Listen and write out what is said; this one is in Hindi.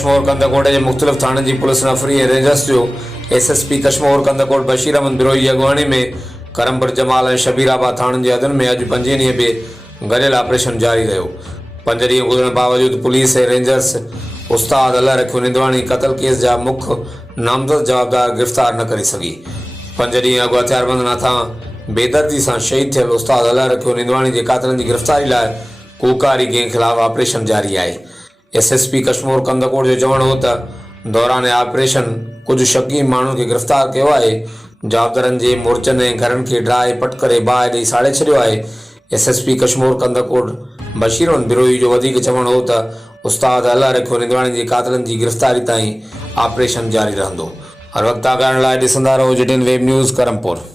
कश्मीर कंदकोट जे मुख़्तलिफ़ थाणनि जी पुलिस नफ़री ऐं रेंजर्स जो एसएसपी कश्मीर कंदकोट बशीर अहमद बिरोही जी अॻुवाणी में करमपुर जमाल ऐं शबीराबाद थाणनि जे हदुनि में अॼु 5 ॾींहं बि गरियल ऑपरेशन जारी रहियो। 5 ॾींहं गुज़रण बावजूद पुलिस ऐं रेंजर्स उस्ताद अल्लाह रखियो निंदवाणी क़तल केस जा मुख्य नामज़द जवाबदार गिरफ़्तार न करे सघी। 5 ॾींहं अॻु हथियारबंद नाथा बेदर्दी सां शहीद थियल उस्ताद अल्लाह रखियो निंदवाणी जे क़ातिलनि जी गिरफ़्तारी लाइ कूकारी गैंग ख़िलाफ़ ऑपरेशन जारी आहे। एसएसपी कश्मीर कंदकोट जो चवणु हो त दौरान ऑपरेशन कुछ शकी माण्हुनि खे गिरफ़्तार कयो आहे। जवाबदारनि जे मोर्चनि ऐं घरनि खे ड्राए पट करे बाहि ॾेई साड़े छॾियो आहे। एसएसपी कश्मीर कंदकोट बशीर अहमद बिरोही जो वधीक चवणु हो त उस्ताद अल्लाह रखियो निंदवाणी जे क़ातिलनि जी गिरफ़्तारी ताईं ऑपरेशन जारी रहंदो। हर वक़्तु आगाहण लाइ ॾिसंदा रहो JTN वेब न्यूज़ करमपुर।